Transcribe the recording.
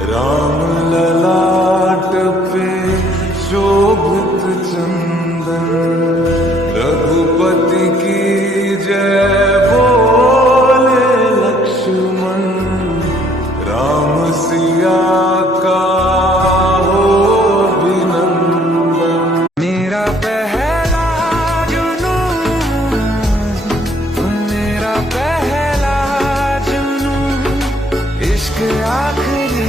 राम ललाट पे शोभित चंदन, रघुपति की जय बोले लक्ष्मण। राम सिया